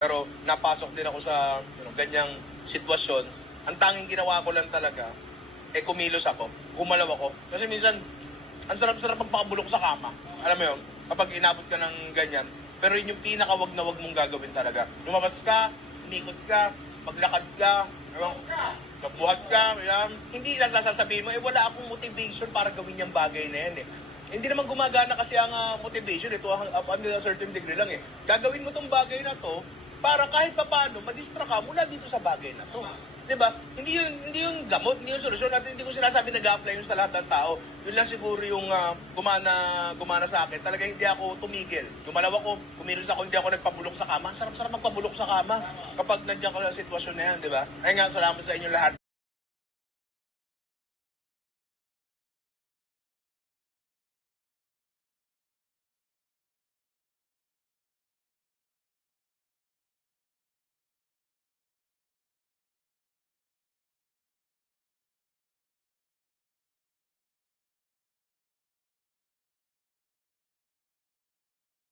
Pero napasok din ako sa ganyang sitwasyon. Ang tanging ginawa ko lang talaga, kumilos ako, gumalaw ako. Kasi minsan, ang sarap-sarap magpakabulok sa kama. Alam mo yun? Kapag inabot ka ng ganyan. Pero yun yung pinakawag na wag mong gagawin talaga. Lumabas ka, umikot ka, maglakad ka, magbuhat ka, yan. Hindi lang sasabihin mo, wala akong motivation para gawin yung bagay na yan Hindi naman gumagana kasi ang motivation, ito up until a certain degree lang Gagawin mo tong bagay na to, para kahit papaano, madistra ka mula dito sa bagay na to. Diba? Hindi yung gamot, hindi yung solusyon. At hindi ko sinasabi nag-a-apply yun sa lahat ng tao. Yun lang siguro yung gumana sa akin. Talaga hindi ako tumigil. Gumalaw ako, kumilos ako, hindi ako nagpabulok sa kama. Sarap-sarap magpabulok sa kama kapag nandiyan ka sa sitwasyon na yan, di ba? Ay nga, salamat sa inyo lahat.